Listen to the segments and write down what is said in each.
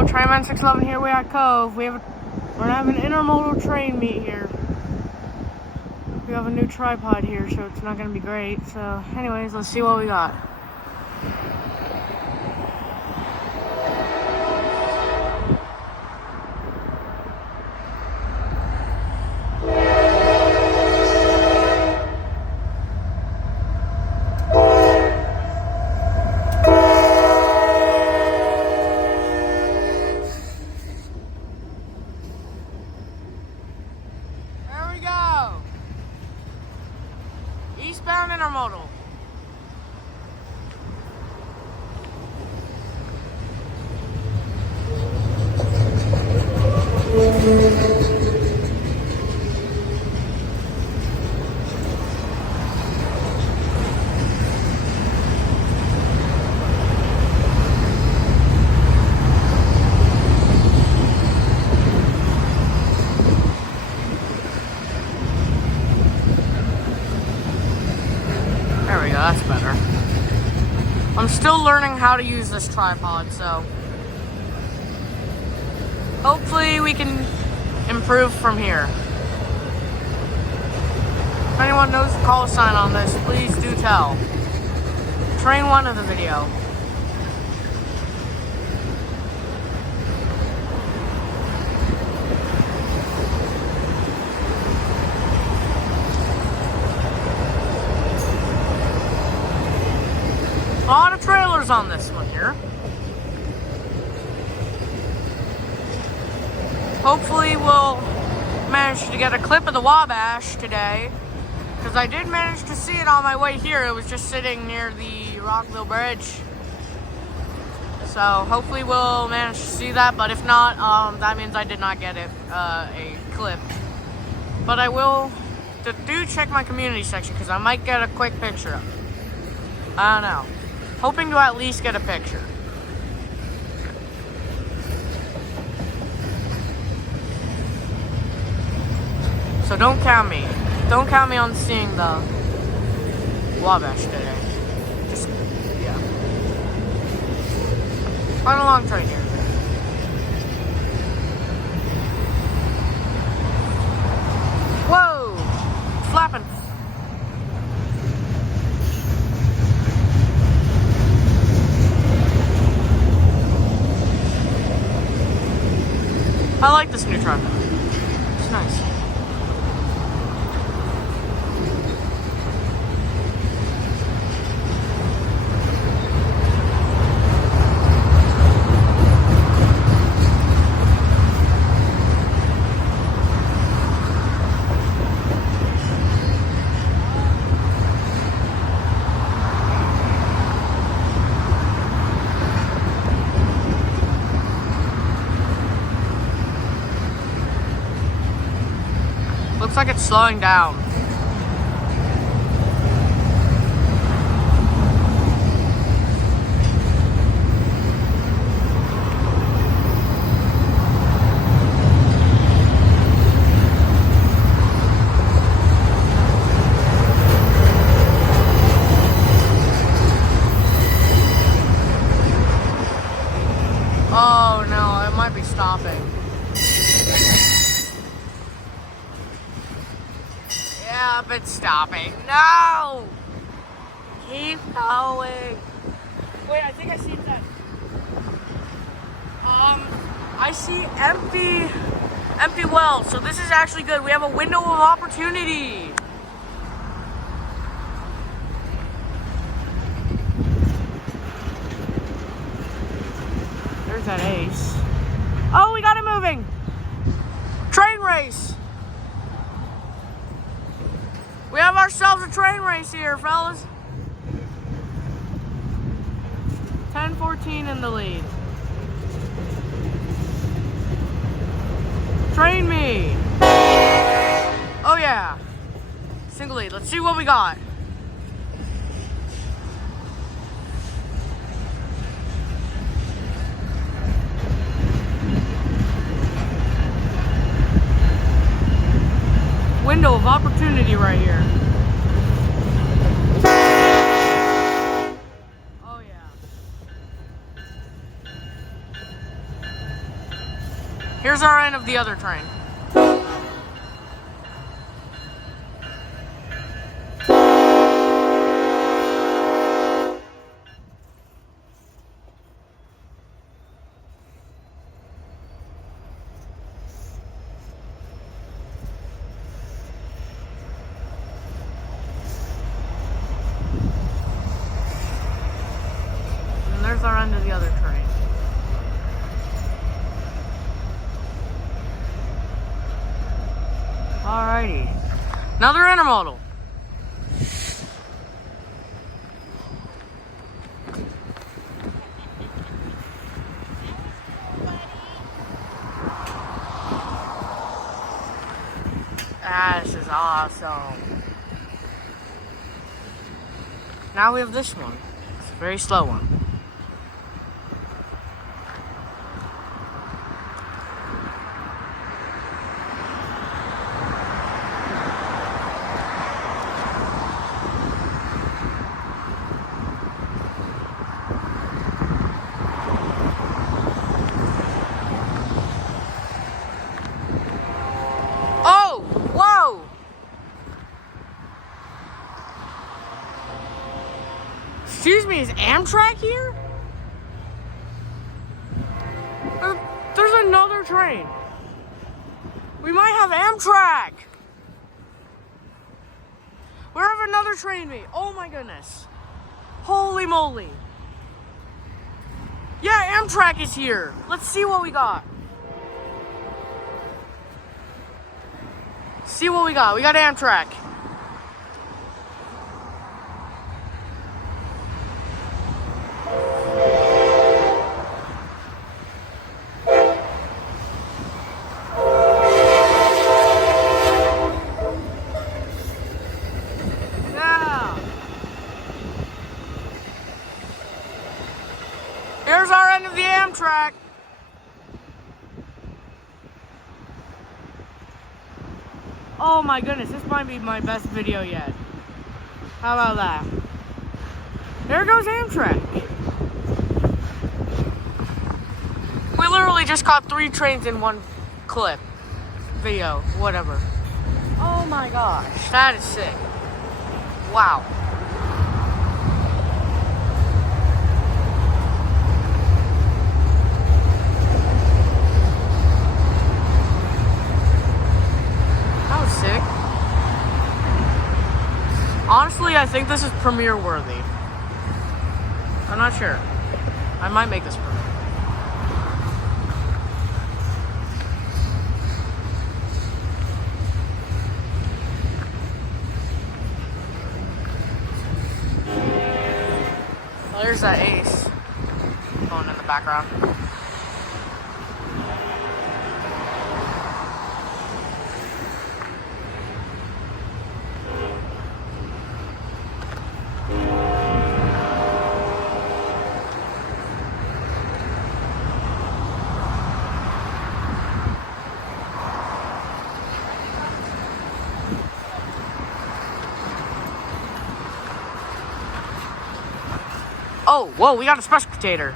go, Trainman 611 here. We at Cove. We're gonna have an intermodal train meet here. We have a new tripod here, so it's not gonna be great. So, anyways, let's see what we got. Eastbound intermodal. There we go, that's better. I'm still learning how to use this tripod, so hopefully we can improve from here. If anyone knows the call sign on this, please do tell. Train 1 of the video. A lot of trailers on this one here. Hopefully we'll manage to get a clip of the Wabash today, because I did manage to see it on my way here. It was just sitting near the Rockville Bridge. So hopefully we'll manage to see that, but if not, that means I did not get it, a clip. But I will do check my community section, because I might get a quick picture of it. I don't know. Hoping to at least get a picture. So don't count me. Don't count me on seeing the Wabash today. Just, yeah. Quite a long train here. Whoa! It's flapping. I like this new truck. It's nice. Looks like it's slowing down. Oh no, it might be stopping. Yep, it's stopping. No! Keep going. Wait, I think I see that. I see empty wells, so this is actually good. We have a window of opportunity. There's that ace. Oh, we got it moving. Train race. We have ourselves a train race here, fellas. 10-14 in the lead. Train me. Oh yeah. Single lead. Let's see what we got. Window of opportunity right here. Oh yeah. Here's our end of the other train. And there's our end of the other train. Alrighty. Another intermodal. This is awesome. Now we have this one. It's a very slow one. Excuse me, is Amtrak here? There's another train. We might have Amtrak. Where have another train be? Oh my goodness. Holy moly. Yeah, Amtrak is here. Let's see what we got. See what we got. We got Amtrak. Here's our end of the Amtrak. Oh my goodness, this might be my best video yet. How about that? There goes Amtrak. We literally just caught 3 trains in one clip. Video, whatever. Oh my gosh, that is sick. Wow. Sick. Honestly, I think this is premiere worthy. I'm not sure. I might make this premiere. Well, there's that Ace going in the background. Oh, whoa, we got a special potato.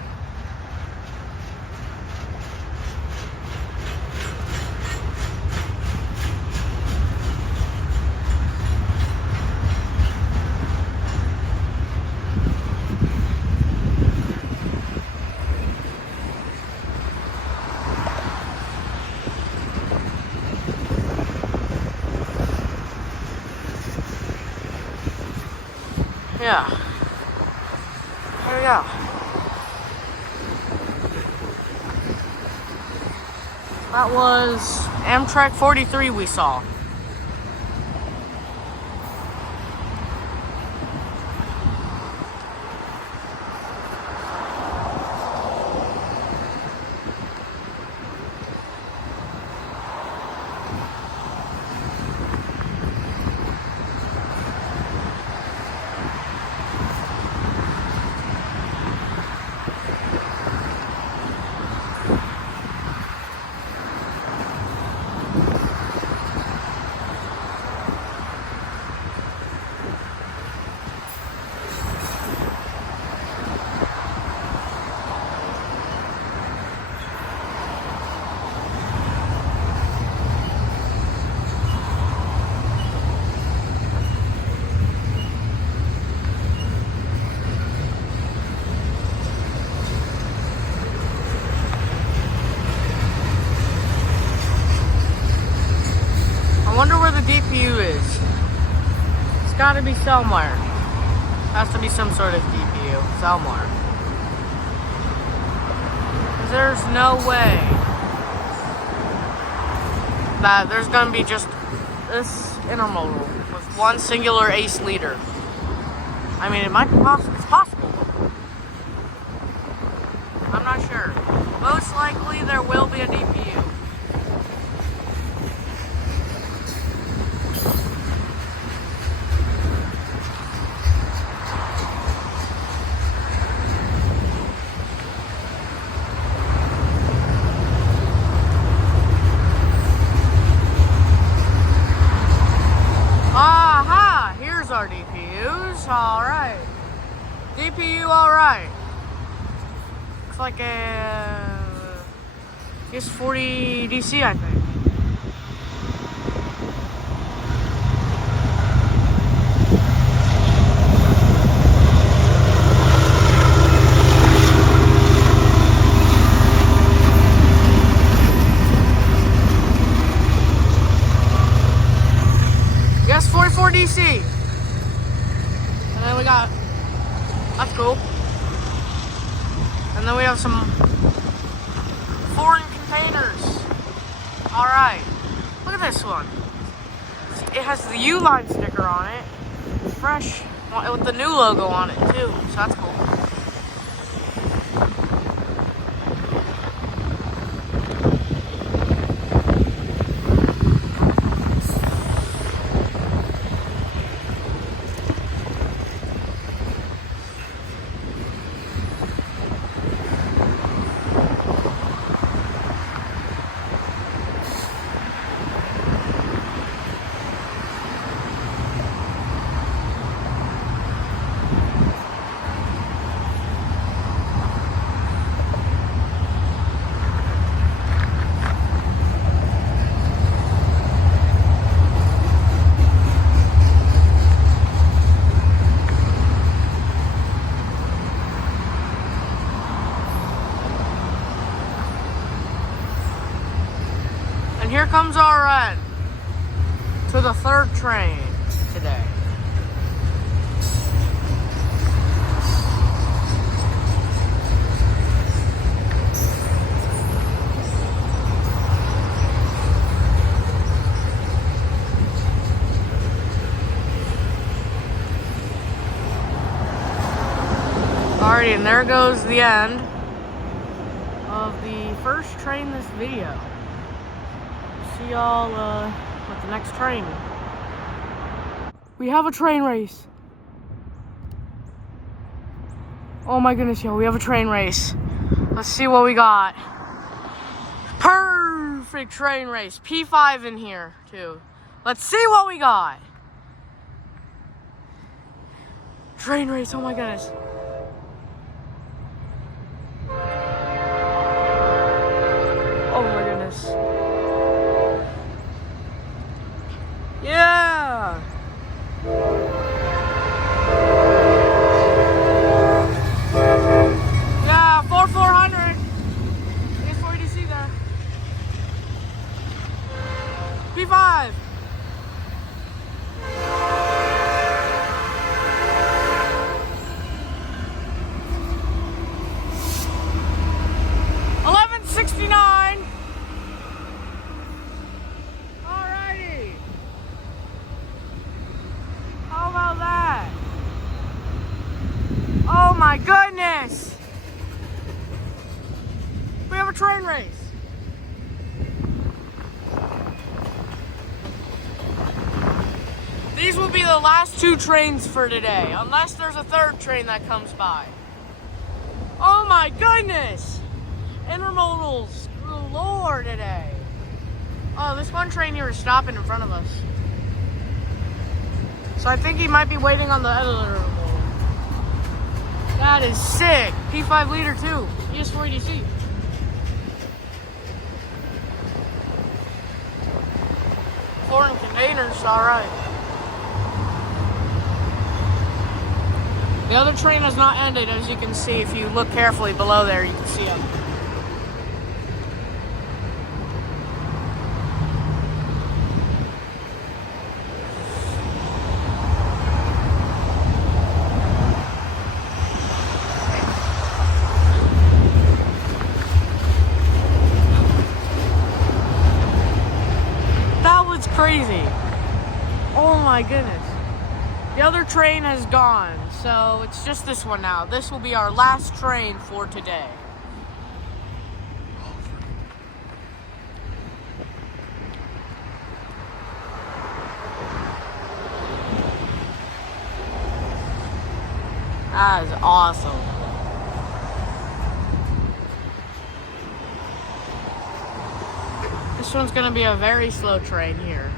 Yeah. There we go. That was Amtrak 43 we saw. gotta be somewhere. Has to be some sort of DPU somewhere. Because there's no way that there's gonna be just this intermodal with one singular ace leader. I mean, it might be possible. It's possible. I'm not sure. Most likely there will be a DPU. Aha! Here's our DPUs. Alright. DPU alright. Looks like a it's 40 DC, I think. Yes, 44 DC. And then we got, that's cool. And then we have some foreign containers. Alright. Look at this one. It has the U-line sticker on it. It's fresh. With the new logo on it too. So that's cool. And here comes our end to the third train today. Alrighty, and there goes the end of the first train this video. See y'all with the next train. We have a train race. Oh my goodness, yo, we have a train race. Let's see what we got. Perfect train race. P5 in here too. Let's see what we got. Train race, oh my goodness. Oh my goodness. Yeah. Yeah, 400. It's 40 DC there. P5. Alrighty. How about that? Oh my goodness. We have a train race. These will be the last two trains for today, unless there's a third train that comes by. Oh my goodness! Intermodals galore today. Oh, this one train here is stopping in front of us. So I think he might be waiting on the other intermodal. That is sick. P5 liter too. ES480C. Foreign containers, alright. The other train has not ended, as you can see. If you look carefully below there, you can see it. my goodness. The other train has gone, so it's just this one now. This will be our last train for today. That is awesome. This one's gonna be a very slow train here.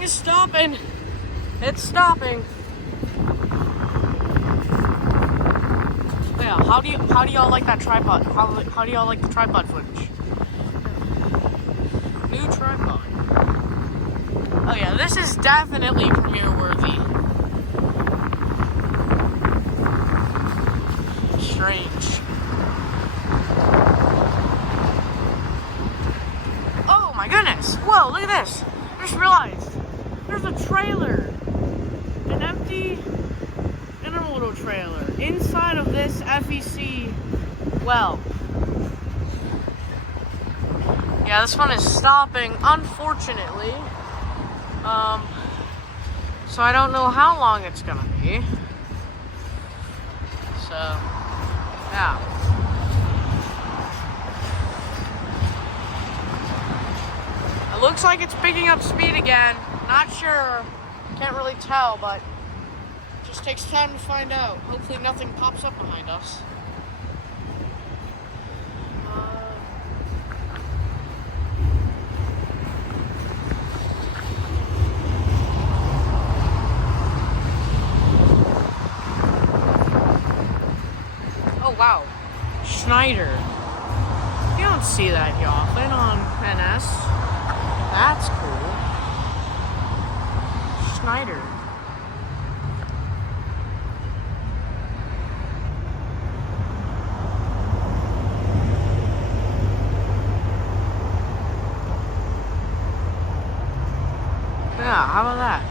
Is stopping. It's stopping. Yeah, how do y'all like that tripod? How do y'all like the tripod footage? New tripod. Oh yeah, this is definitely premiere worthy. Strange. Oh my goodness! Whoa, look at this! I just realized. There's a trailer, an empty intermodal trailer inside of this FEC well. Yeah, this one is stopping, unfortunately. So I don't know how long it's gonna be. So, yeah. It looks like it's picking up speed again. Not sure, can't really tell, but it just takes time to find out. Hopefully nothing pops up behind us. Oh wow, Schneider. You don't see that here often on NS. That's cool. Schneider. Yeah, how about that?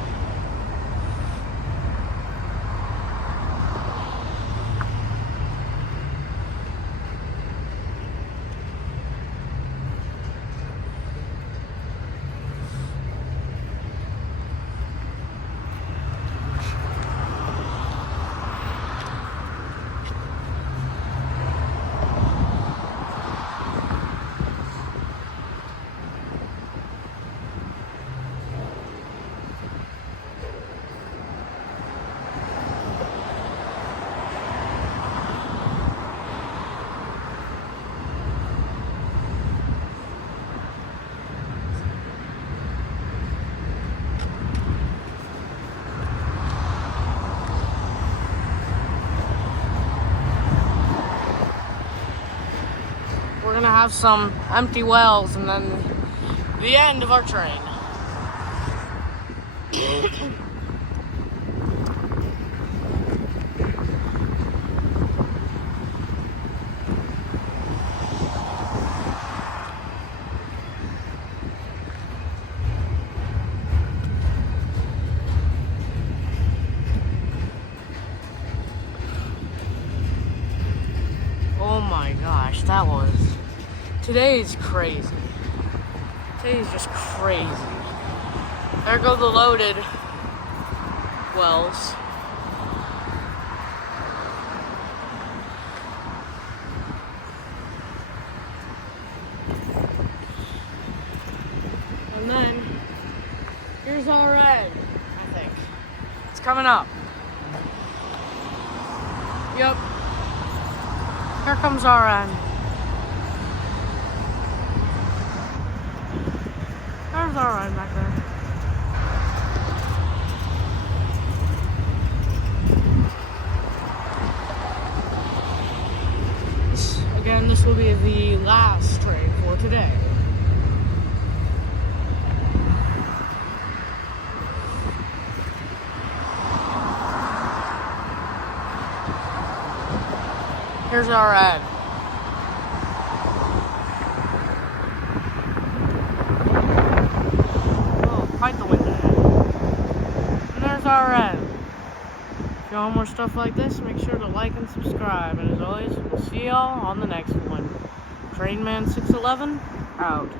We're gonna have some empty wells and then the end of our train. Oh my gosh, that was... Today's crazy. Today's just crazy. There go the loaded wells. And then, here's our end, I think. It's coming up. Yep. Here comes our end. There's our end back there. this will be the last train for today. Here's our end. Oh, quite the window. And there's our end. If you want more stuff like this, make sure to like and subscribe. And as always, we'll see y'all on the next one. Trainman611, out.